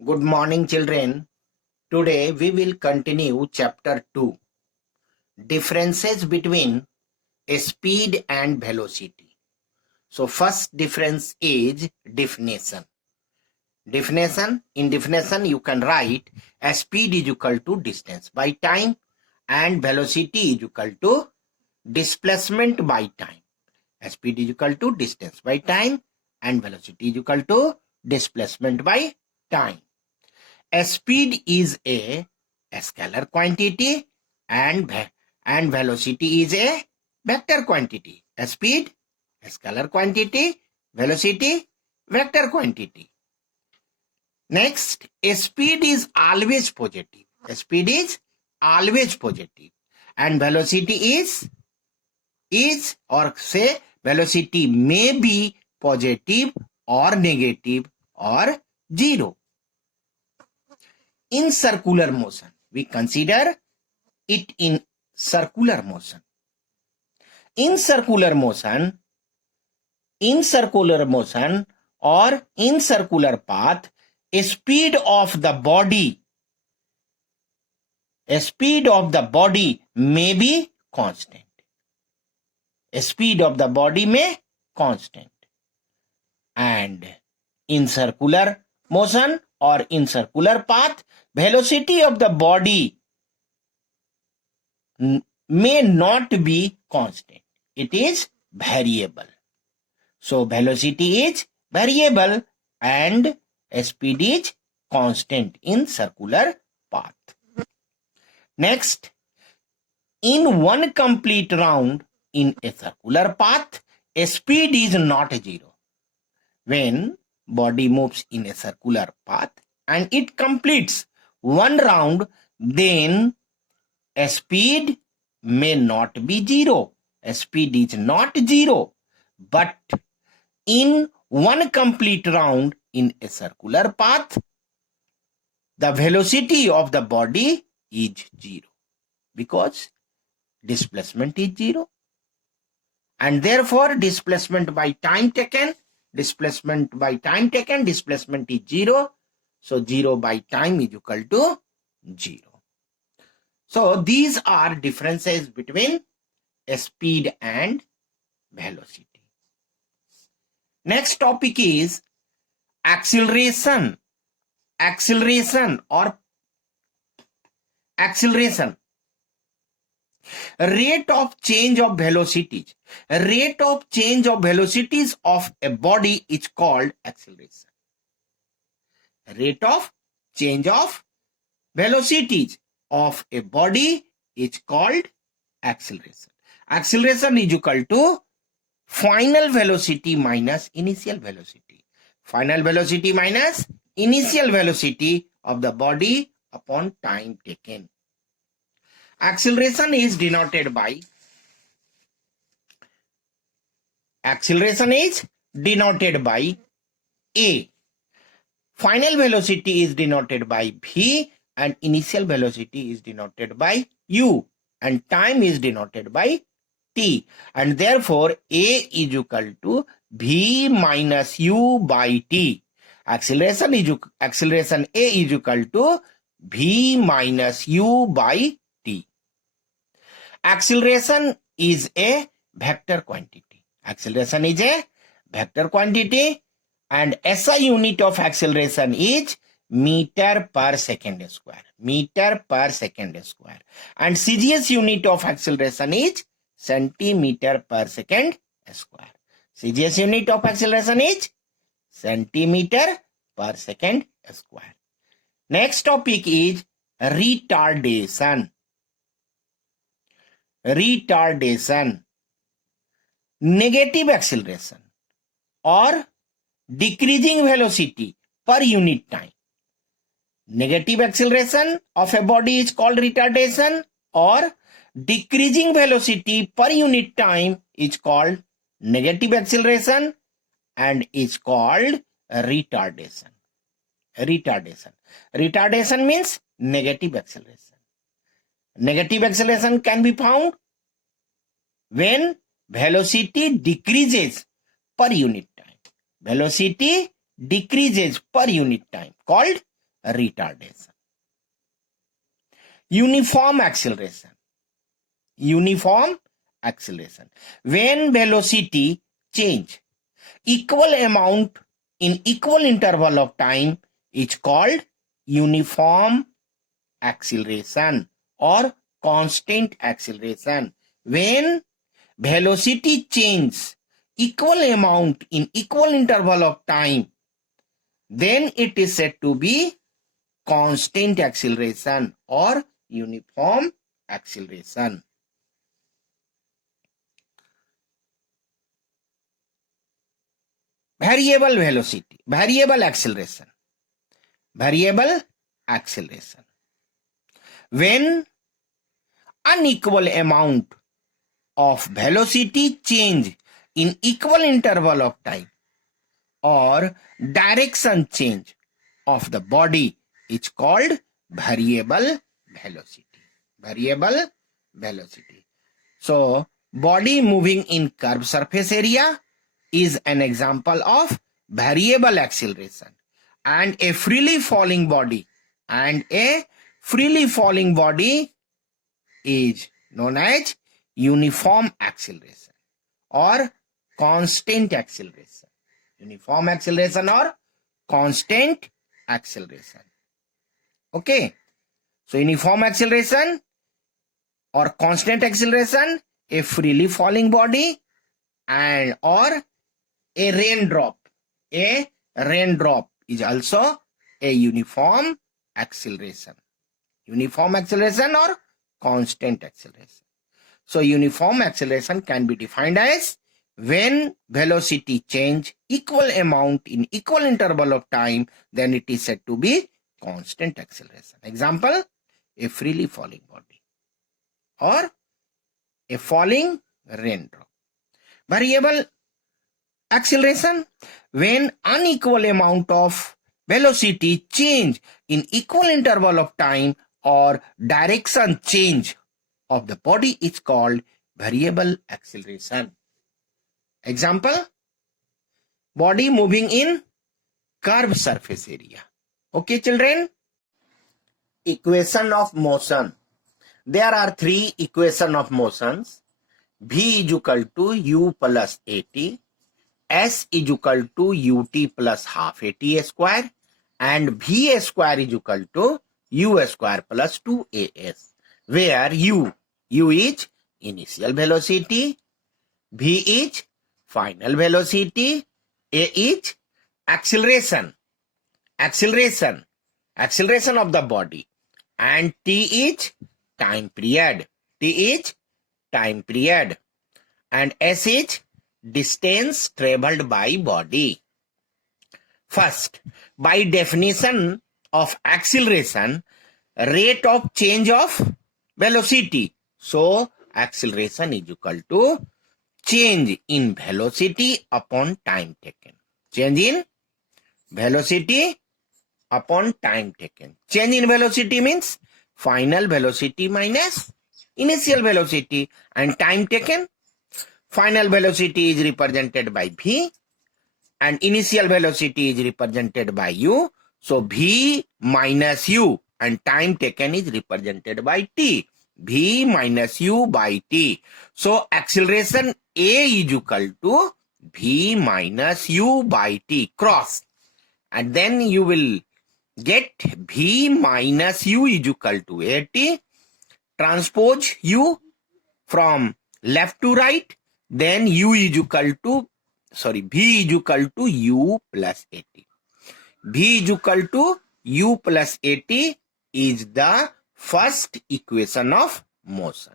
Good morning, children. Today we will continue chapter 2, differences between speed and velocity. So first difference is definition. In definition you can write as speed is equal to distance by time and velocity is equal to displacement by time. Speed is equal to distance by time and velocity is equal to displacement by time. Speed is a scalar quantity and velocity is a vector quantity. Speed, scalar quantity, velocity, vector quantity. Next, speed is always positive. Speed is always positive. And velocity is or say velocity may be positive or negative or zero. In circular motion, we consider it in circular motion. In circular motion or in circular path, speed of the body may be constant. Speed of the body may constant. And in circular motion or in circular path, velocity of the body may not be constant. It is variable. So velocity is variable and speed is constant in circular path. Next, in one complete round in a circular path, speed is not zero. When body moves in a circular path and it completes one round, then speed may not be zero. Speed is not zero. But in one complete round in a circular path, the velocity of the body is zero because displacement is zero. And therefore, displacement by time taken, displacement is zero. So 0 by time is equal to 0. So these are differences between speed and velocity. Next topic is acceleration. Acceleration. Rate of change of velocities. Rate of change of velocities of a body is called acceleration. Rate of change of velocities of a body is called acceleration. Acceleration is equal to final velocity minus initial velocity. Final velocity minus initial velocity of the body upon time taken. Acceleration is denoted by A. Final velocity is denoted by V and initial velocity is denoted by U and time is denoted by T, and therefore A is equal to V minus U by T. Acceleration A is equal to V minus U by T. Acceleration is a vector quantity. Acceleration is a vector quantity and SI unit of acceleration is meter per second square. Meter per second square. And CGS unit of acceleration is centimeter per second square. CGS unit of acceleration is centimeter per second square. Next topic is retardation. Retardation. Negative acceleration or decreasing velocity per unit time. Negative acceleration of a body is called retardation or decreasing velocity per unit time is called negative acceleration and is called retardation. Retardation means negative acceleration. Negative acceleration can be found when velocity decreases per unit time. Velocity decreases per unit time called retardation. Uniform acceleration. Uniform acceleration. When velocity change equal amount in equal interval of time is called uniform acceleration or constant acceleration. When velocity change equal amount in equal interval of time, then it is said to be constant acceleration or uniform acceleration. Variable velocity, variable acceleration. Variable acceleration. When unequal amount of velocity change in equal interval of time or direction change of the body is called variable velocity. Variable velocity. So, body moving in curved surface area is an example of variable acceleration, and a freely falling body is known as uniform acceleration or constant acceleration. Uniform acceleration or constant acceleration. Okay. So uniform acceleration or constant acceleration, a freely falling body, and or a raindrop. A raindrop is also a uniform acceleration. Uniform acceleration or constant acceleration. So uniform acceleration can be defined as when velocity change equal amount in equal interval of time, then it is said to be constant acceleration. Example, a freely falling body or a falling raindrop. Variable acceleration, when unequal amount of velocity change in equal interval of time or direction change of the body is called variable acceleration. Example, body moving in curved surface area. Okay, children? Equation of motion. There are three equations of motions. V is equal to U plus AT, S is equal to UT plus half AT square, and V square is equal to U square plus 2AS, where U is initial velocity, V is final velocity, A is acceleration of the body, and T is time period. And S is distance traveled by body. First, by definition of acceleration, rate of change of velocity. So, acceleration is equal to change in velocity upon time taken. Change in velocity upon time taken. Change in velocity means final velocity minus initial velocity, and time taken. Final velocity is represented by V and initial velocity is represented by U. So V minus U, and time taken is represented by T. V minus U by T. So acceleration A is equal to V minus U by T cross. And then you will get V minus U is equal to AT. Transpose U from left to right. Then V is equal to U plus AT. V is equal to U plus AT is the first equation of motion.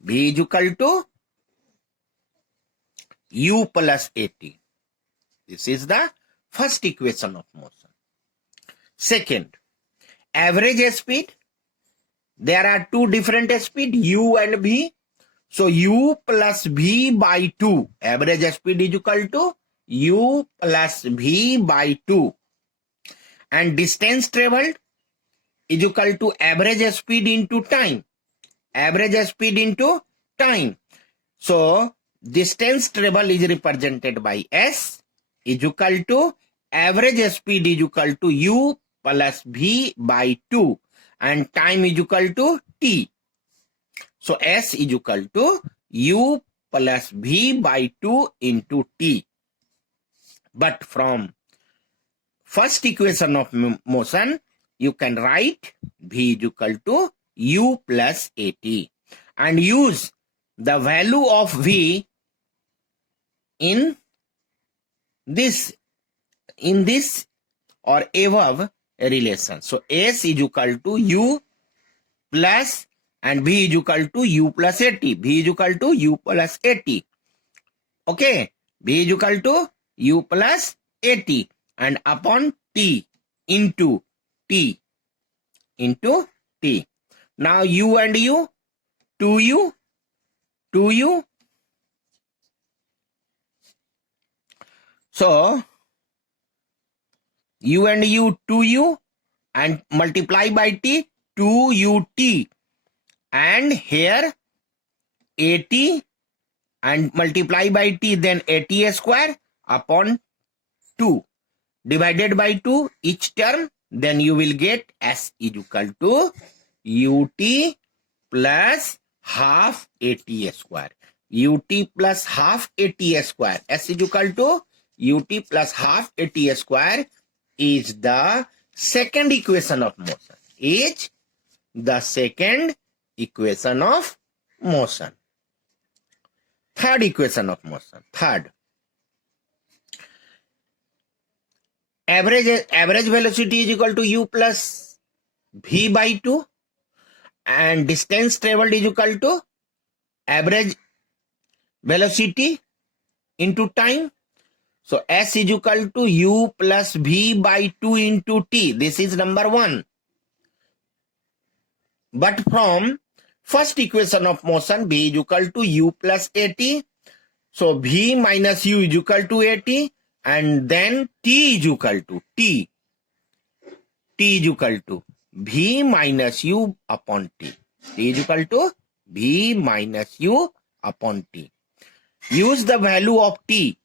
V is equal to U plus AT. This is the first equation of motion. Second, average speed. There are two different speed, U and V. So U plus V by 2. Average speed is equal to U plus V by 2. And distance traveled is equal to average speed into time. Average speed into time. So distance traveled is represented by S is equal to average speed is equal to U plus v by 2 and time is equal to t. So S is equal to u plus v by 2 into t. But from first equation of motion, you can write v is equal to u plus at and use the value of v in this or above relation. So S is equal to u plus and v is equal to u plus at. V is equal to u plus at. Okay, v is equal to u plus at and upon t into t. Now u and u, 2u. So u and u, 2u and multiply by t, 2ut, and here at and multiply by t, then at square upon 2 divided by 2 each term, then you will get S is equal to ut plus half at square. Ut plus half at square. S is equal to ut plus half at square is the second equation of motion. Is the second equation of motion. Third equation of motion. Third. Average velocity is equal to u plus v by 2 and distance traveled is equal to average velocity into time. So S is equal to u plus v by 2 into t. This is number 1. But from first equation of motion, v is equal to u plus at. So v minus u is equal to at and then t is equal to t. T is equal to v minus u upon t. T is equal to v minus u upon t. Use the value of t.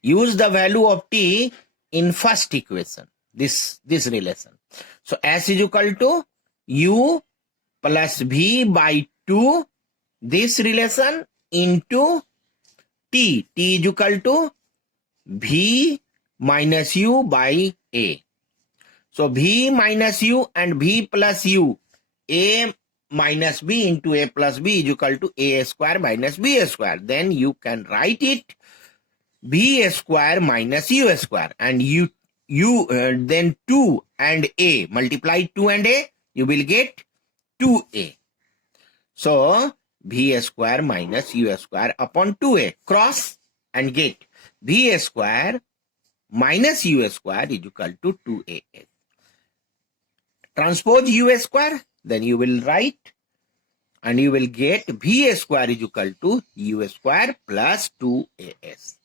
Use the value of t in first equation. This relation. So S is equal to u plus v by 2. This relation into t. T is equal to v minus u by a. So v minus u and v plus u, a minus b into a plus b is equal to a square minus b square. Then you can write it b square minus u square, and then 2 and a, multiply 2 and a, you will get 2a. So v square minus u square upon 2a, cross and get v square minus u square is equal to 2a. Transpose u square, then you will write and you will get v square is equal to u square plus 2as.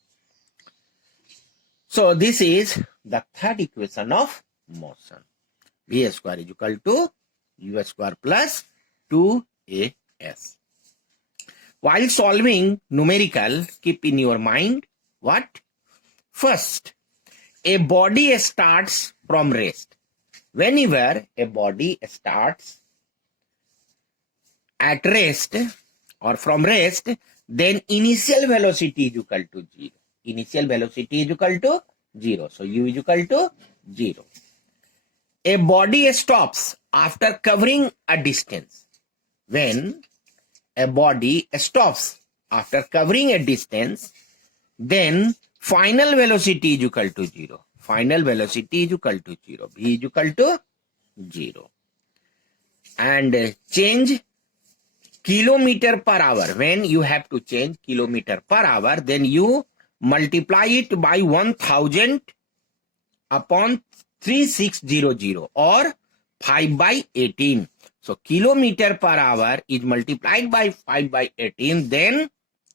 So this is the third equation of motion. V square is equal to u square plus 2as. While solving numerical, keep in your mind what? First, a body starts from rest. Whenever a body starts at rest or from rest, then initial velocity is equal to 0. Initial velocity is equal to 0. So u is equal to 0. A body stops after covering a distance. When a body stops after covering a distance, then final velocity is equal to 0. Final velocity is equal to 0. V is equal to 0. And change kilometer per hour. When you have to change kilometer per hour, then you multiply it by 1000 upon 3600 or 5 by 18. So kilometer per hour is multiplied by 5 by 18. Then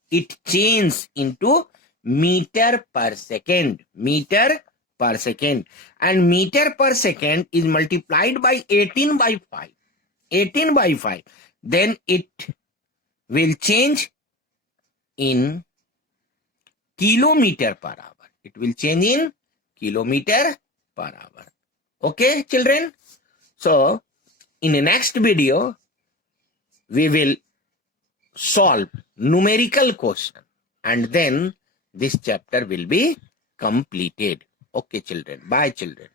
it changes into meter per second. Meter per second. And meter per second is multiplied by 18 by 5. 18 by 5. Then it will change in kilometer per hour. It will change in kilometer per hour. Okay, children? So, in the next video, we will solve numerical question and then this chapter will be completed. Okay, children. Bye, children.